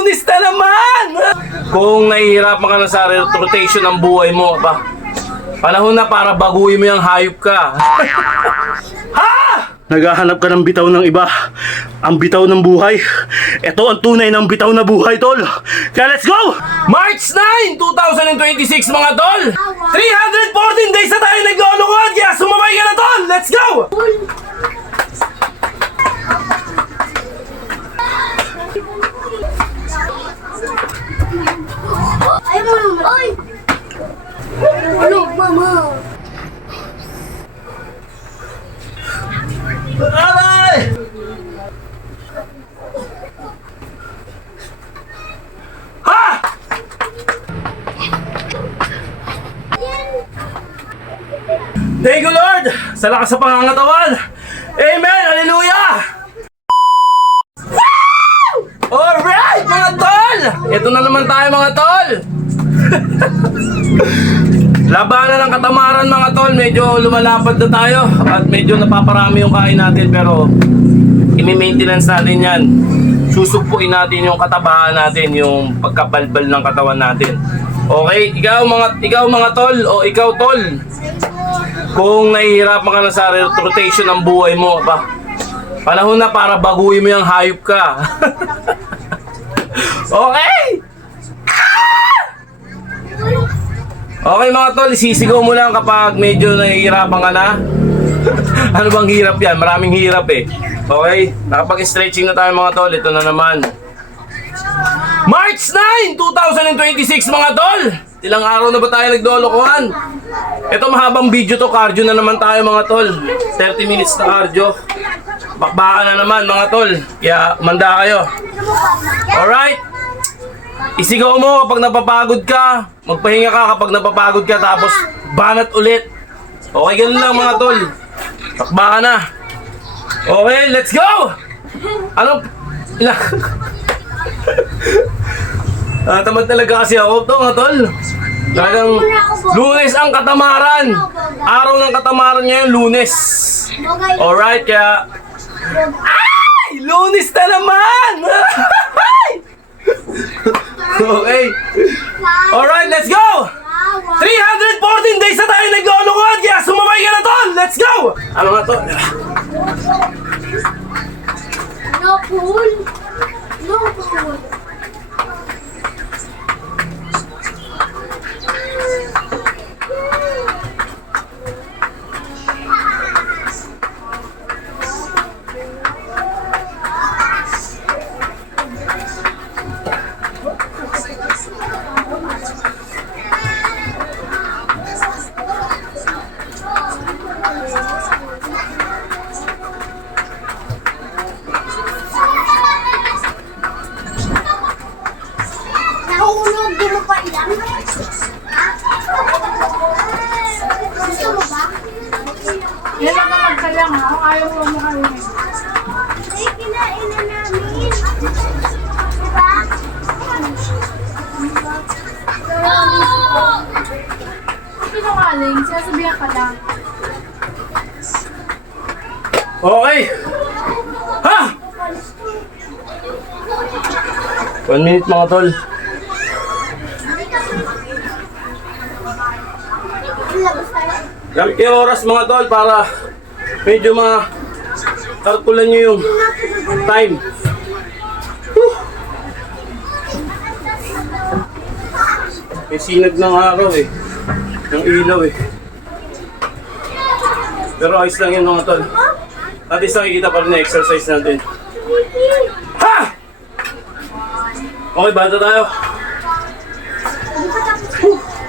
Lunis na naman! Kung nahihirapan ka na sa rotation ng buhay mo, ba? Panahon na para baguhin mo yung hayop ka. Ha? Naghahanap ka ng bitaw ng iba. Ang bitaw ng buhay. Ito ang tunay ng bitaw na buhay, tol. Kaya let's go! March 9, 2026 mga tol! 314 days na tayo naglolokod, kaya sumabay ka na tol! Let's go! Ay, mama! Ay! Tulog, mama! Aray! Ha! Thank you Lord! Sa lakas sa pangangatawan! Amen! Hallelujah! Alright mga tol! Ito na naman tayo mga tol! Labanan ng katamaran mga tol, medyo lumalapad na tayo at medyo napaparami yung kain natin pero i-maintenance natin yan. Susugpuin natin yung katabahan natin, yung pagkabalbal ng katawan natin. Okay, ikaw mga tol o ikaw tol, kung nahihirapan ka na sa rotation ng buhay mo, ba? Panahon na para baguhin mo yung hayop ka. Okay? Okay mga tol, isisigaw mo lang kapag medyo nahihirapan ka na. Ano bang hirap yan? Maraming hirap eh. Okay? Nakapag-stretching na tayo mga tol. Ito na naman. March 9, 2026 mga tol! Ilang araw na ba tayo naglolokohan? Ito mahabang video to. Cardio na naman tayo mga tol. 30 minutes na cardio. Bakbakan na naman mga tol. Kaya manda kayo. Alright? Isigaw mo kapag napapagod ka. Magpahinga ka kapag napapagod ka. Tapos banat ulit. Okay, ganun lang mga tol. Takba ka na. Okay, let's go! Ano? Tamad talaga kasi ako to mga tol. Talagang Lunes ang katamaran. Araw ng katamaran ngayon, Lunes. Alright, kaya... Ay! Lunes na naman! Okay. Alright, let's go! 314 days na tayo naglolokod, kaya sumabay ka na tol! Let's go! Ano nga to? No pool! No pool! Nahulog, di mo pa ilan? Gusto mo ba? Yan ang magkalang ha, ayaw mo makarinig. Ay, kinain na namin. Diba? Sinungaling, sinasabihan ka lang. Okay. Ha! 1 minute mga tol. Gamit kayo oras mga tol para medyo kartulan nyo yung time. May sinag ng araw eh. Ng ilaw eh. Pero ayos lang yun mga tol. At least nakikita pa rin na exercise natin. Ha! Okay, bata tayo.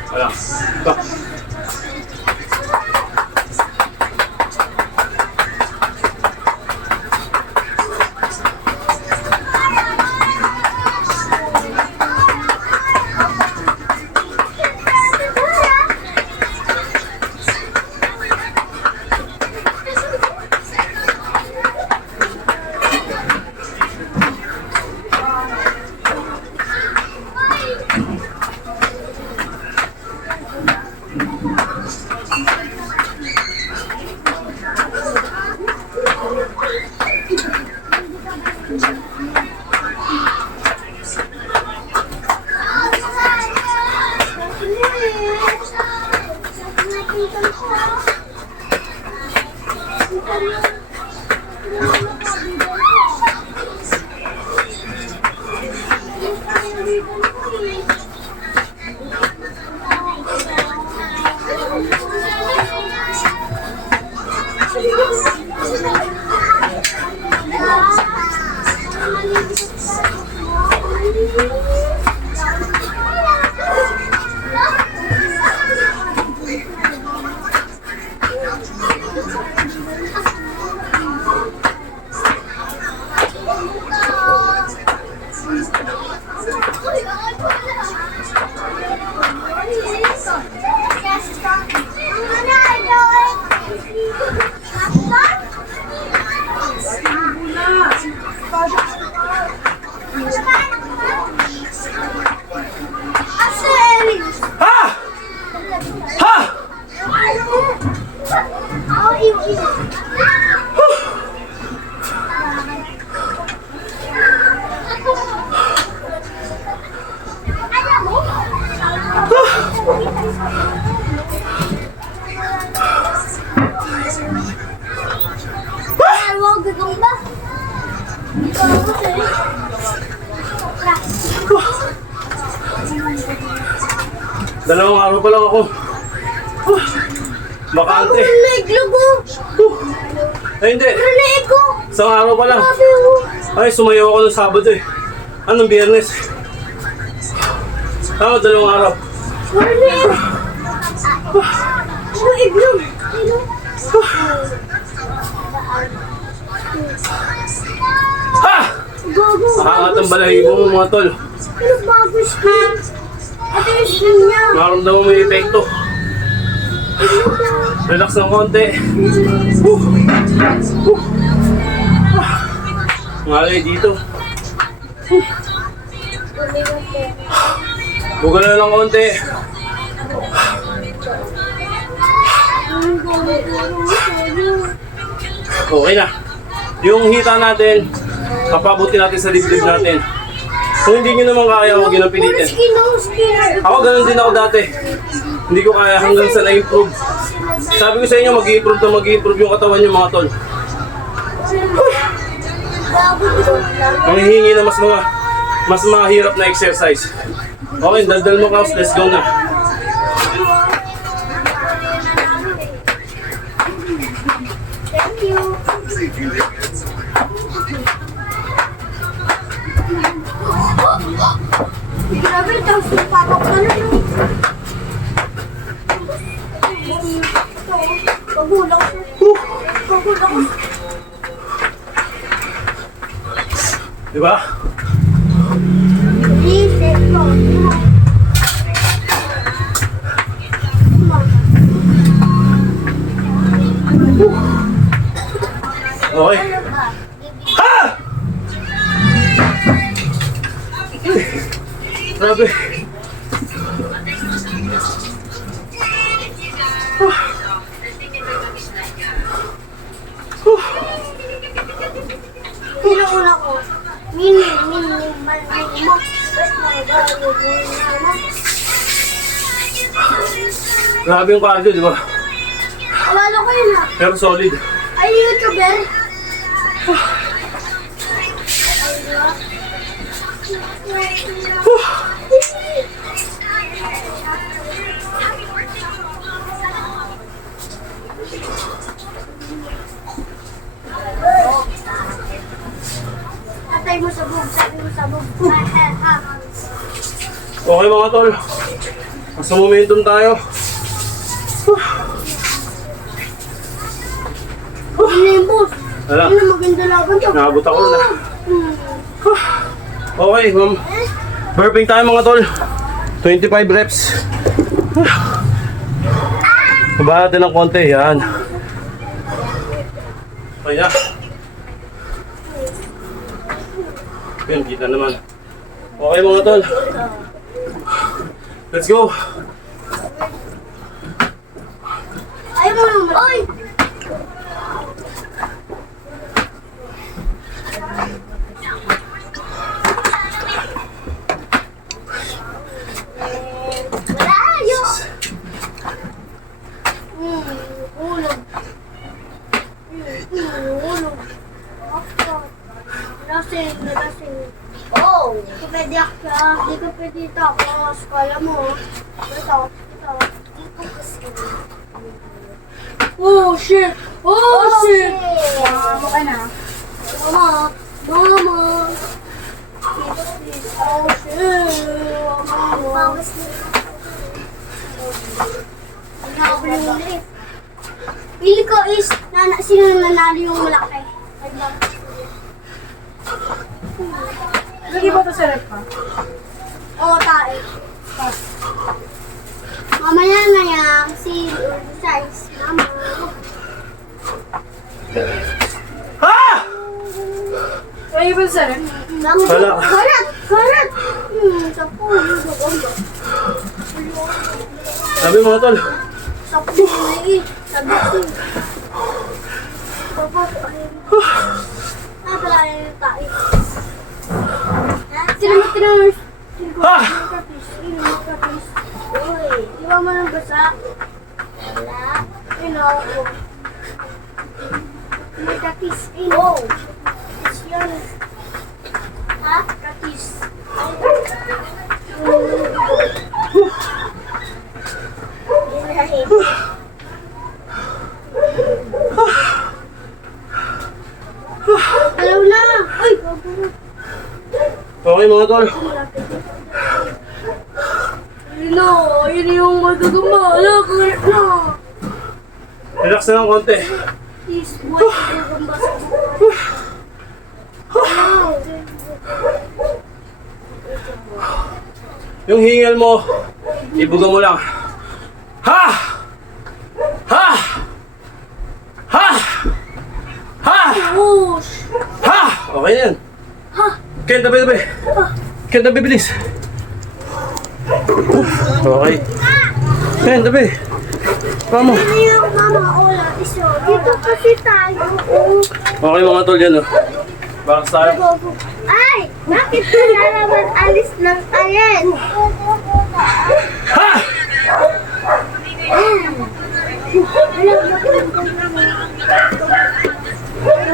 Wala. Ito. Ha! Ha! Dalawang araw pa lang ako. Bakante. Ay, hindi. Isang araw pa lang. Ay, sumayaw ako ng Sabado eh. Anong Biyernes? Tama, dalawang araw. Ha! Makakat ang balahibo mo mga tol. Nakaramdaman mo yung epekto. Relax ng konti. Ngalay dito. Bugal na lang konti. Okay na. Yung hita natin, papabuti natin sa dibdib natin. Kung hindi nyo naman kaya, huwag nyo nang pilitin. Ako ganun din ako dati. Hindi ko kaya hanggang sa na-improve. Sabi ko sa inyo, mag-i-improve na mag-i-improve yung katawan nyo mga tol. Manghihingi na mas mahirap na exercise. Okay, daldal mo Klaus, let's go na. Thank you. Grabe, tapos papap ka na yun. Pagulang ko. Pagulang ko. Diba? Reset ko. Okay. Ha! Grabe. Pinauna ko. Mini mo. Grabe yung cardio, di ba? Alala ko yun ah. Pero solid. Ay, YouTuber. Tatay mo sa bug, sabi mo sa bug. Okay mga tol. Nasa momentum tayo. Ano yung boss? Wala. Ano maganda laban to? Nakabot ako na. Okay, ma'am. Burping tayo mga tol. 25 reps. Baba natin ng konti. Yan. Okay na. Yan, kita naman. Okay mga tol. Let's go. Ayaw mo naman. Oy! Malayo! Ulog. Ulog. Lasing. Oh! Di ka pwede akya. Di ka pwede tapos. Kala mo. Ito. Dito kasi. Oh, shit! Oh, shit! Mama ka na. Mama. Dito please. Oh, shit. Bawas na. Nakapulong. Pili ko is, sino nanalo yung malaki? Lagi ba ito sa rep pa? Oo, tayo. Mamaya na yan, si size. Mama. Ah! Lagi ba sa rep? Wala. Karat! Karat! Sapo. Sabi mga tol. Sapo na eh. Sabi ko. Papa, ayun. Pala yung tayo. Tinamot. Ah! Uy, di ba mo nang basa? Wala. Ako. May kapis. Oh. It's yours. Ha? Kapis. Dalaw na! Uy! Okay mga tol. Yun yung magagama. Ala, karat na. Relax na lang konti. Please, buhay ka magagamba sa buhay. Yung hingal mo, ibuga mo lang. Ha! Ha! Ha! Ha! Push! Ha! Okay na yan. Ha! Ken, tabi. Ken, tabi, bilis. Okay. Ken, tabi. Vamos. Ano yung mama? Wala. Iso. Dito kasi tayo. Okay mga tol yan, oh. Bakit tayo? Ay! Bakit ka na naman alis ng ayan? Ha!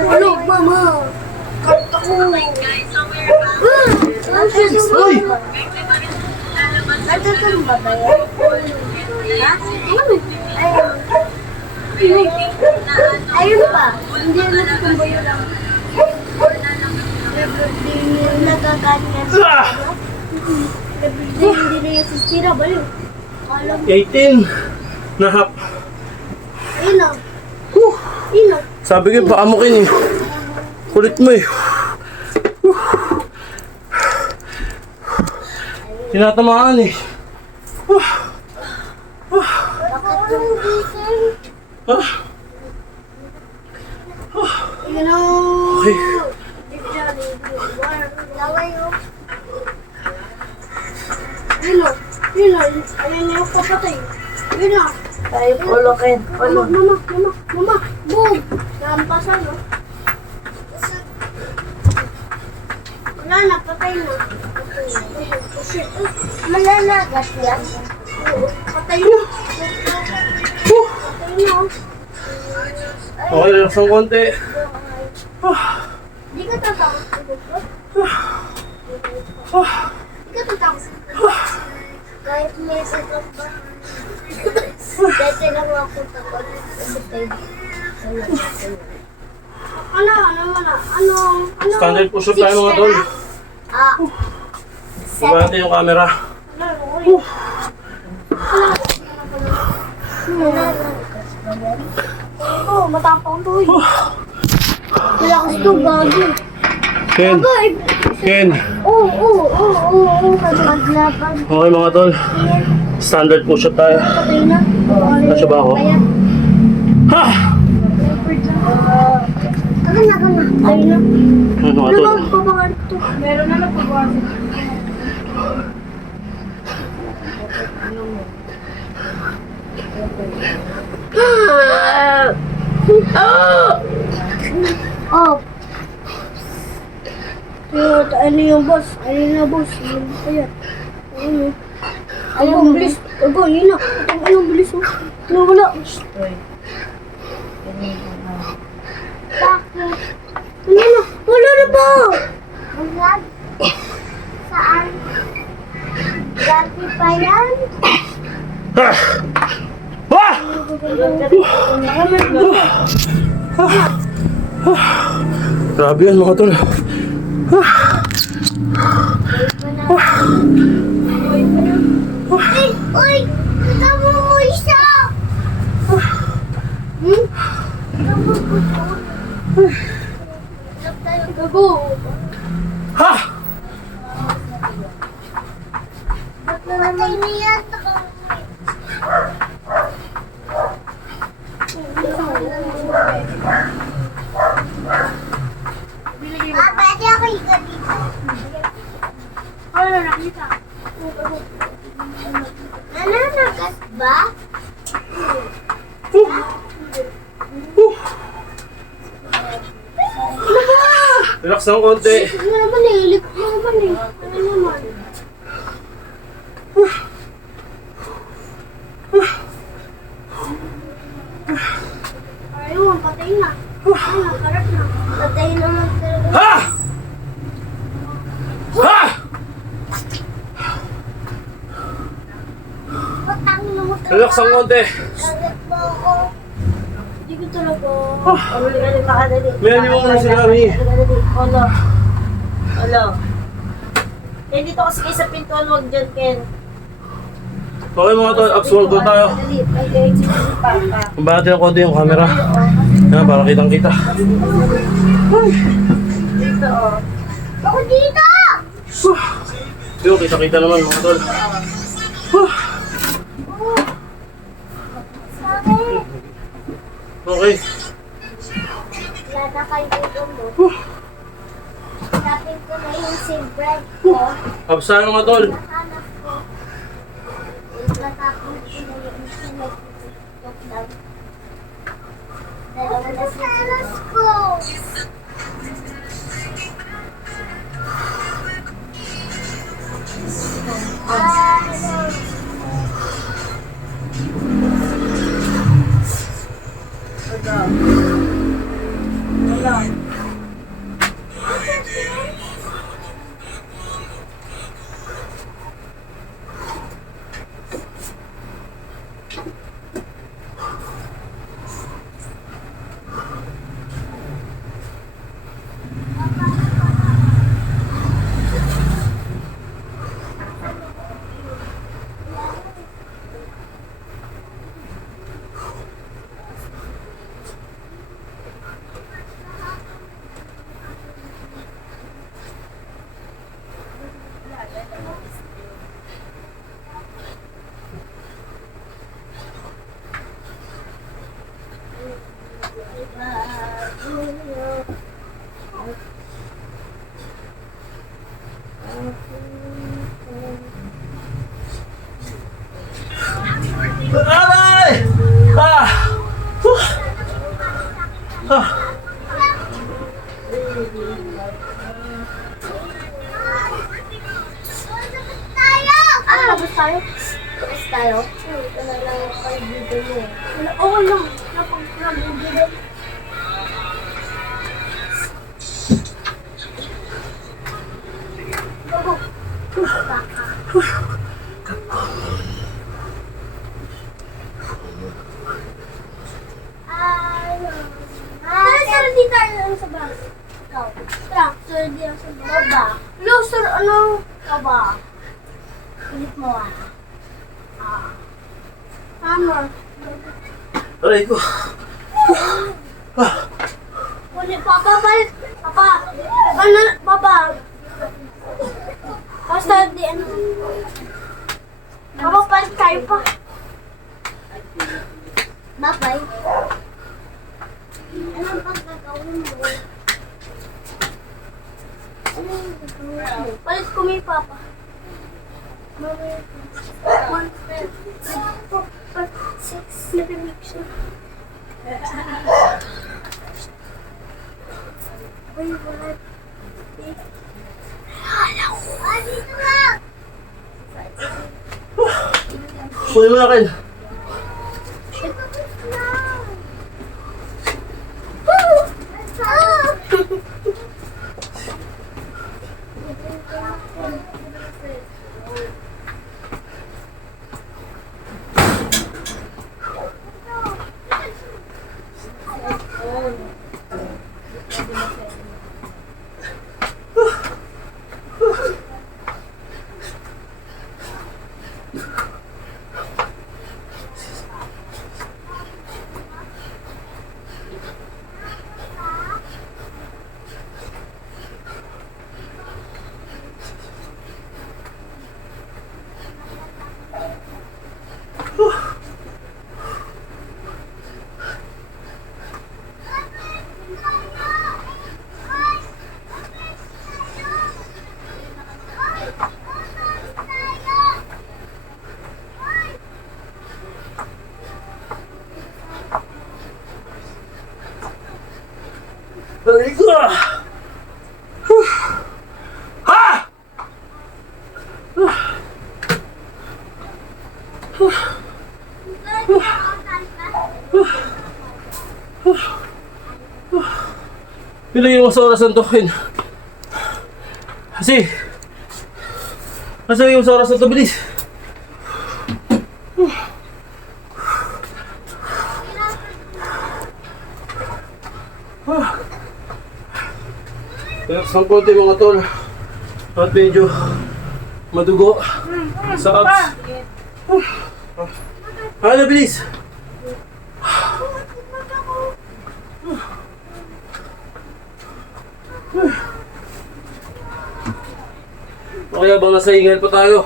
Ano, mama? Kanta ko. Uy! Natutong ba ba yan? Ha? Ano? Ayun. Ayun pa. Hindi na natutong ba yun lang? Nagkaganyan. Ah! Hindi na yung sisira ba yun? Alam mo. 18 na hap. Ayun o. Ayun o. Sabi ko, baka mo kin eh. Kulit mo eh. Tinatamaan eh. Bakit yung gising? Ah, Ayun o. okay. Laway o. Ayun o. Ayun o. Ayun yung kapatay. Ayun o. Tayo ulokin. Mama. Boom! Nampasan o. Wala na, patay na. Malalagat yan. Oo, patay na. Patay na o. Okay, relax ng konti. Di ka tatakot sa doktor? Di ka tatakot sa doktor? Kahit may sakit ba? Dati lang ako takot. Kasi tayo. Ano? Standard push-up tayo mga tol. Diba natin yung camera? Oh, matapang to eh. Malakas to, gago. Ken, Ken. Oo. Paglaban. Okay mga tol. Standard push-up tayo. Patay na. Kasya ba ako? Ha! Agad na. Patay na. Ano mga tol? Pabangan to. Meron na napagawasin. Oh. Ano yung boss? Ayun. Ang bilis. Yun na. Anong bilis mo? Wala. Bakit? Wala na ba? Vlog? Saan? Dati pa yan? Ha! Ah! Grabe yan mga tol. Wala Patay na yan. Pwede ako higa dito. Ano, nakita? Nananagas ba? Relax ng konti. Ano naman eh, lip naman eh. Ano naman? Ayun, patay na. Ayun, nakarap na. Patay naman talaga. Ha! Ha! Patang na mo talaga. Relax ng konti. Kagat mo ako. Hindi ko talaga. May animal na si Rami. Olo. Olo. Eh, dito kasi kayo sa pintuan, wag dyan, Ken. Okay mga tol, absorb ko tayo. Dali, ay, si Papa. Kumbati ng konti yung camera. Yan, para kitang kita. Dito, oh. Ako dito! Yo, kita-kita naman mga tol. Bakit? Okay. Wala na kayo dito mo. Hanapin ko na yung silver ko. Absan mga tol. Nahanap ko. Natapon ko na yung nag-lockdown. Dalawa na silver ko. Aray! Ah! Ah! Tayo! Labas tayo? Labas tayo? Ito na lang yung pag-video mo. Oo lang. Napag-video. Sir, di tayo sa bus. Ikaw. Tara, sir, di ako sa bus. Baba. Hello, sir, ano? Baba. Ulit mo Hammer. Aray ko. Ulit, Papa, balik. Papa. Ano, Papa. Basta, di ano. Papa, balik tayo pa. Bye-bye. Anong pagkakawin mo? Anong gagawin mo? Palit ko may papa. Mamaya ko. 1, 2, 3, 4, 5, 6, 7, 8. Uy, wala. Dito lang! Kunin mo na Ken. Pila yung sa oras ng token. Kasi, nasa yung sa oras ng to, bilis. Relax ng konti mga tol. At medyo madugo sa abs. Ano, bilis. O kaya bang nasa ingal pa tayo?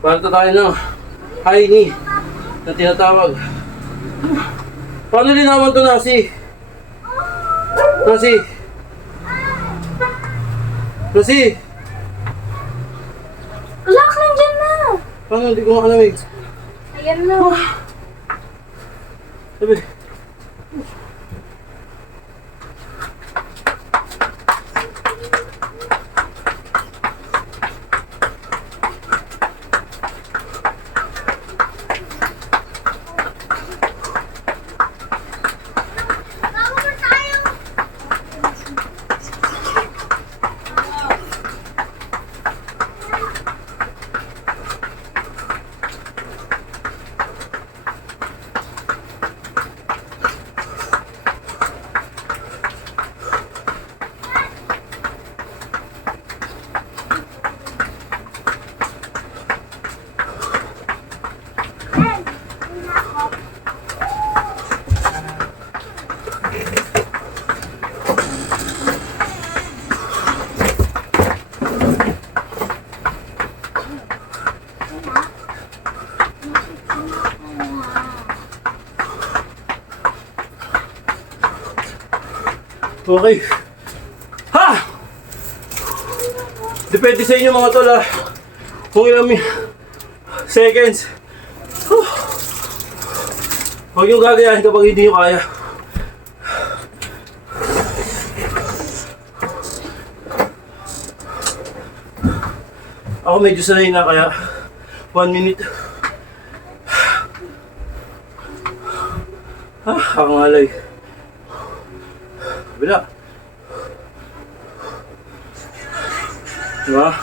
Balta tayo ng high knee na tinatawag. Paano linawan to, Nasi? Nasi? Nasi? Alak, nandyan na. Paano? Hindi ko makalamig. Ayan na. Sabi. Okay. Ha! Depende sa inyo mga tol ha. Kung ilang seconds. Huwag yung gagayahin kapag hindi nyo kaya. Ako medyo sanay na kaya 1 minute. Ang alay. Bila. Diba?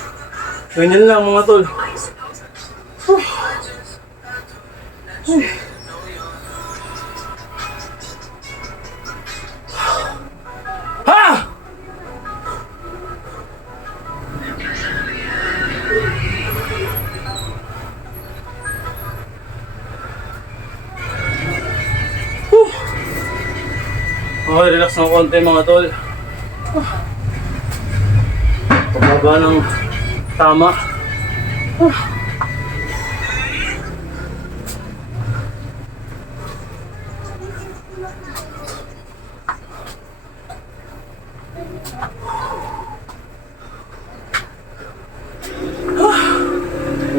Ganyan lang mga tol. Ha! Okay, relax ng konti mga tol. Pababa ng tama.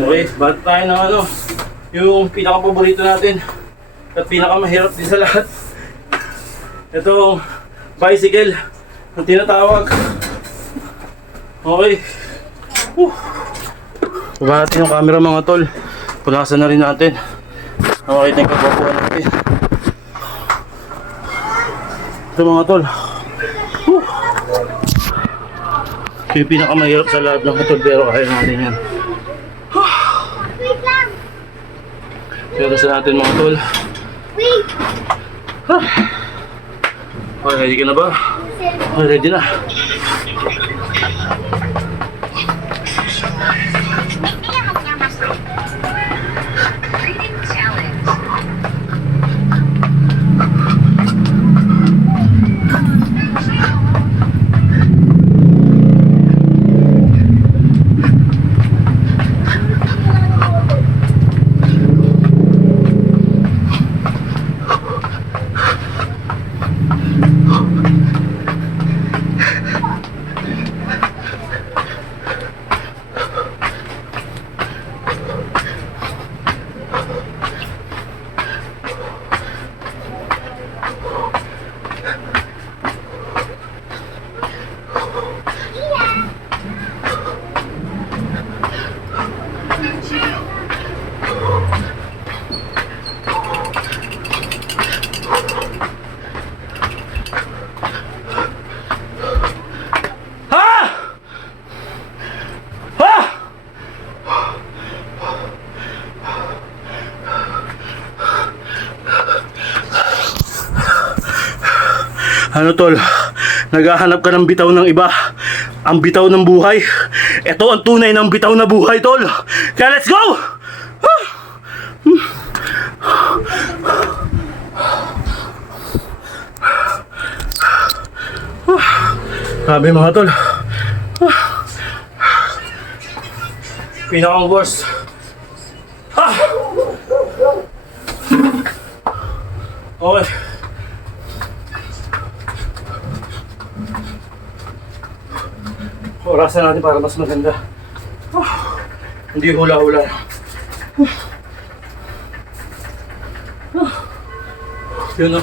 Okay, ba't tayo ng ano, yung pinaka-paborito natin at pinaka-mahirap din sa lahat. Itong bicycle ang tinatawag. Okay. Baba natin yung camera mga tol. Punasan na rin natin. Okay, tingnan kapapuan natin. Ito mga tol. Yung pinakamahirap sa lahat ng motor pero kaya natin yan. Wait lang. Pero sa natin mga tol. Wait. Okay, ready ka na ba? Okay, ready na. Ano tol? Naghahanap ka ng bitaw ng iba. Ang bitaw ng buhay. Ito ang tunay ng bitaw na buhay, tol. Kaya let's go! Grabe mga tol. Pinakang worst. Okay. Orasan natin para mas maganda. Hindi hula-hula. Yun o.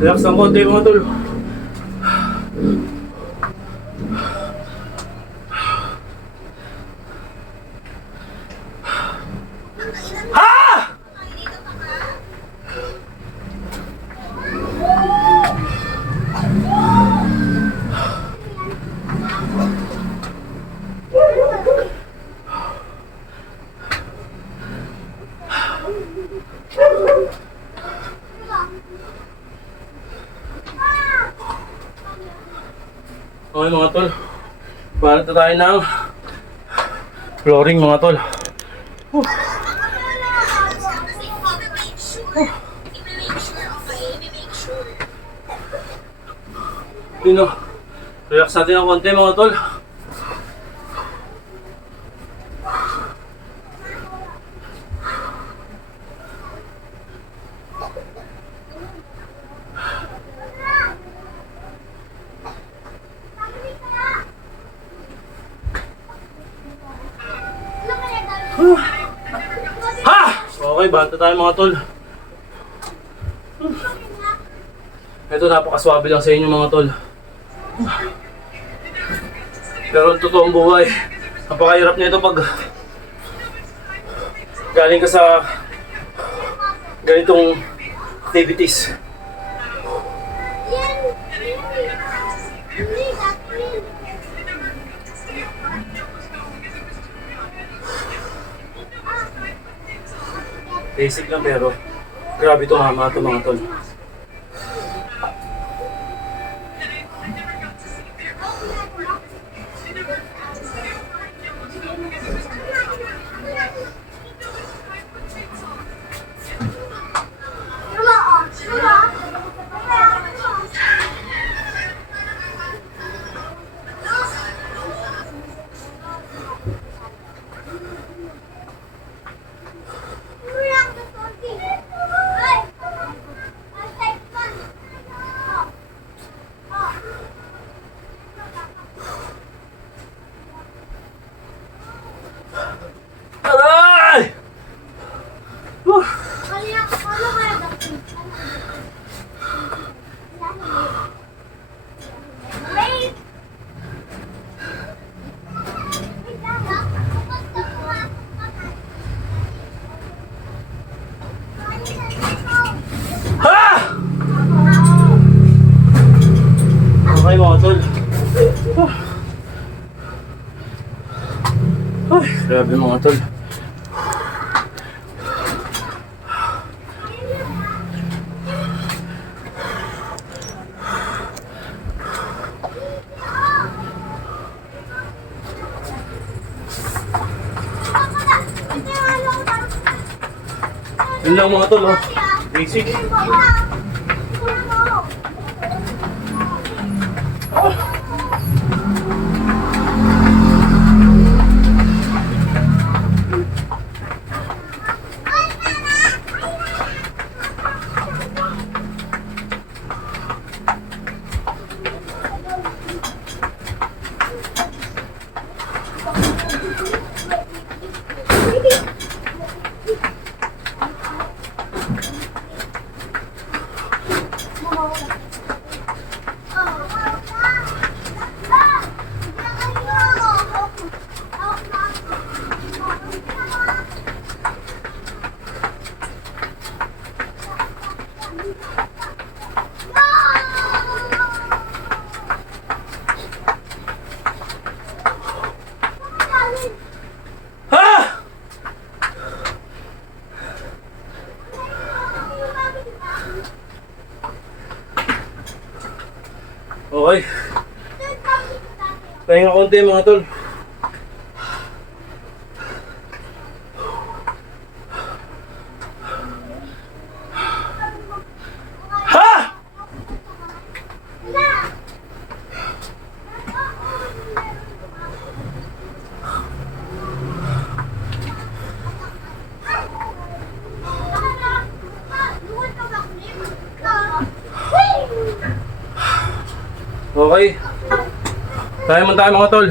Relax ng konti mga tol. Okay mga tol, balat na tayo ng flooring mga tol. Yun o, relax natin ng konti mga tol. Okay, banta tayo mga tol. Ito, napakaswabe lang sa inyo mga tol. Pero ang totoong buhay, napakahirap nito pag galing ka sa ganitong activities. Basic lang pero grabe itong hama ito mga tol. Aray! Okay mga tol. Ay, grabe mga tol. Yun lang mga tol, oh. Basic. Ha! Okay. Pahinga konti mga tol. Ha! Okay. Tayo man tayo mga tol.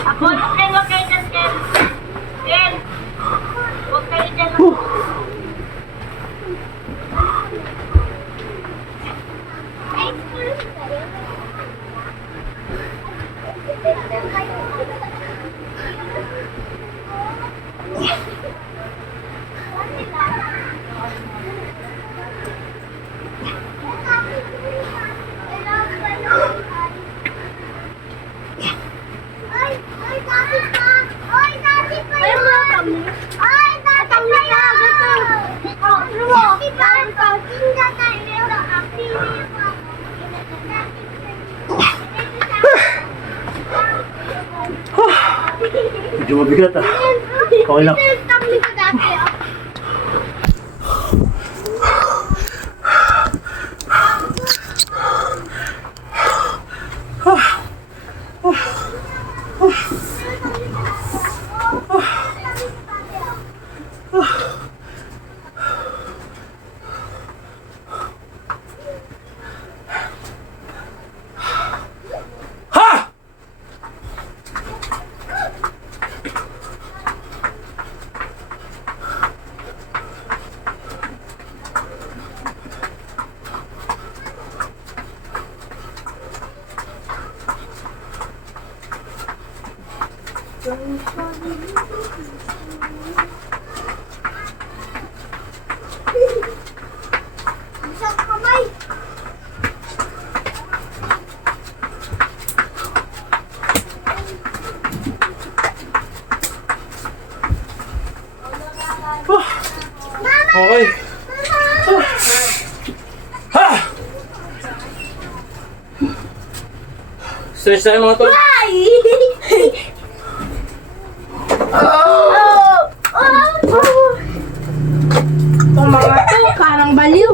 Ako, Ken, huwag kayo dyan, Ken. Ken, huwag kayo dyan. Medyo mabigat ah. Okay lang. Ha! Isang kamay. Okay. Ha! Stretch tayo mga tol. Itong mga to, karang baliw.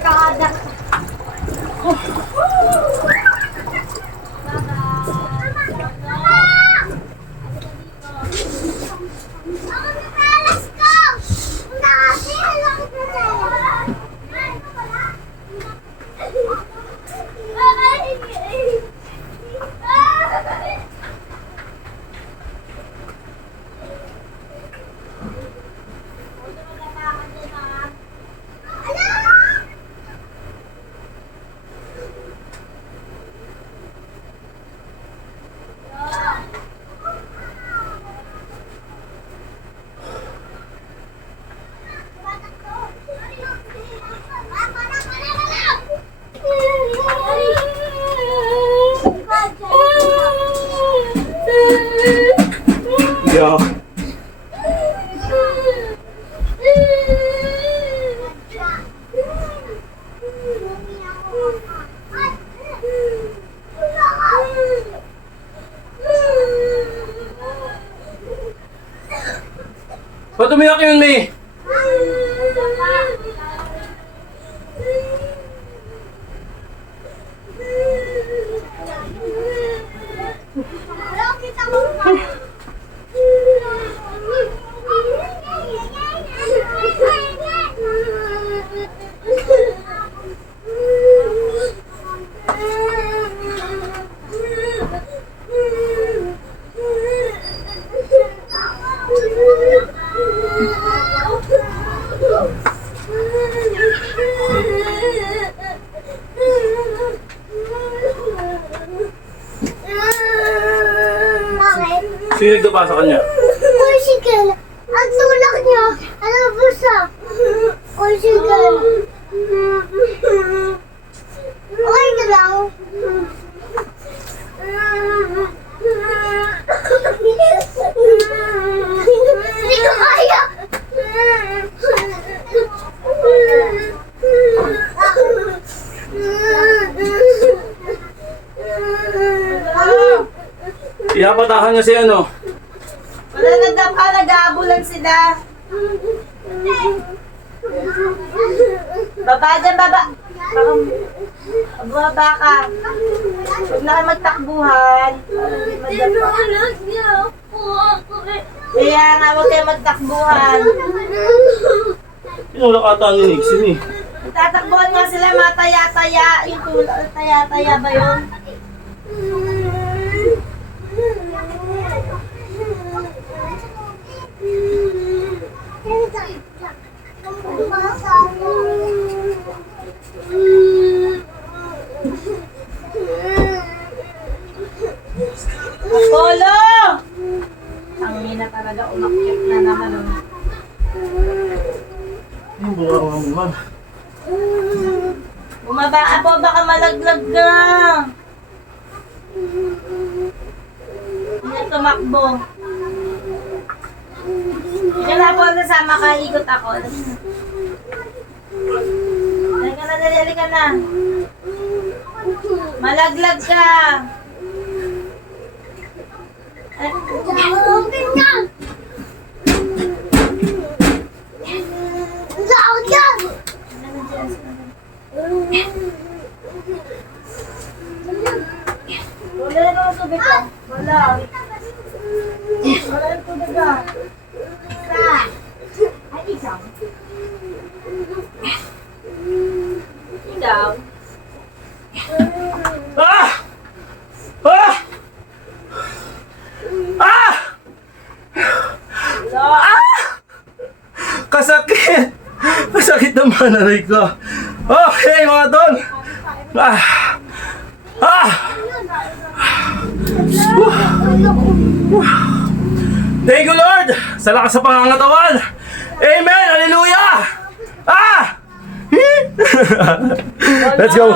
Kada. umiyak yun, May? Hello, kita mo pa. Bakit? Sino nagdapa sa kanya? Tricycle! Ang tulak niya! Ano busa? Tricycle! Okay ka lang? Hindi ko kaya! Pinapatahan niya si ano? Wala nagdapa, nag-aabulan sila. Baba dyan, baba. Baba ka. Huwag na kayo magtakbuhan. Tinulak niya ako. Kaya nga, huwag kayo magtakbuhan. Pinulak ata ni Nixon eh. Tatakbuhan nga sila, mga taya-taya. Yung tulak, taya-taya ba yun? Apollo! Ang mina talaga, umakyat na naman. Yung buka nga naman. Bumaba ka po, baka malaglag ka. Hindi tumakbo. Ika na po, nasama ka, ikot ako. Halika na, dali, halika na. Malaglag ka. Ay, Okay na! Saan ka? wala na naman tubig ko. Wala. Wala yung tubig ka. Ay, ikaw. Ikaw. Ah! Ah! Ah! Kasakit! Kasakit naman, aray ko. Okay, mga tol. Ah! Ah! Thank you, Lord! Sa lakas sa pangangatawan! Amen! Hallelujah! Ah! Let's go!